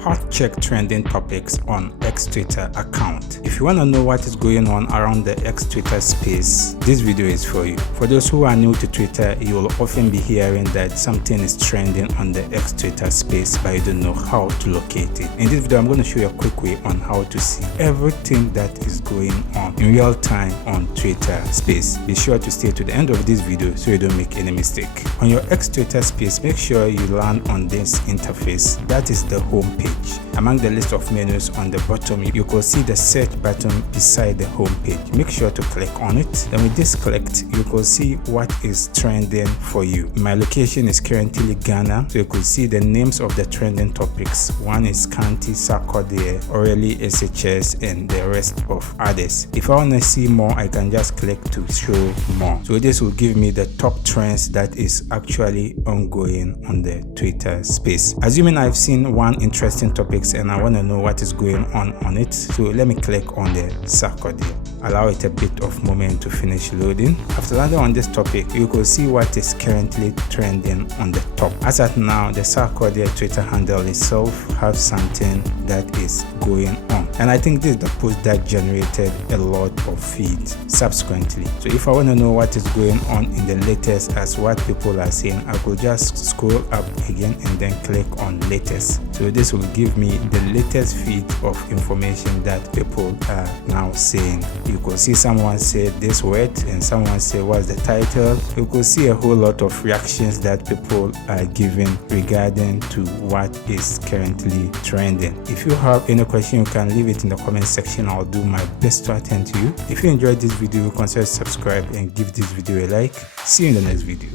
Hot check trending topics on X Twitter account. If you want to know what is going on around the X Twitter space, this video is for you. For those who are new to Twitter, you will often be hearing that something is trending on the X Twitter space, but you don't know how to locate it. In this video, I'm going to show you a quick way on how to see everything that is going on in real time on Twitter space. Be sure to stay to the end of this video so you don't make any mistake. On your X Twitter space, make sure you land on this interface. That is the home page. Among the list of menus on the bottom, you could see the search button beside the home page. Make sure to click on it. Then with this clicked, you could see what is trending for you. My location is currently Ghana, so you could see the names of the trending topics. One is Kanti, Sarkodie, Orally, SHS, and the rest of others. If I want to see more, I can just click to show more. So this will give me the top trends that is actually ongoing on the Twitter space. Assuming I've seen one interesting topics and I want to know what is going on it, so let me click on the Sarkodie. Allow it a bit of moment to finish loading. After landing on this topic, you could see what is currently trending on the top. As at now, the Sarkodie Twitter handle itself has something that is going on, and I think this is the post that generated a lot of feeds subsequently. So if I want to know what is going on in the latest as what people are saying, I could just scroll up again and then click on latest. So this will give me the latest feed of information that people are now saying. You could see someone say this word and someone say what's the title. You could see a whole lot of reactions that people are giving regarding to what is currently trending. If you have any question, you can leave it in the comment section. I'll do my best to attend to you. If you enjoyed this video, consider subscribe and give this video a like. See you in the next video.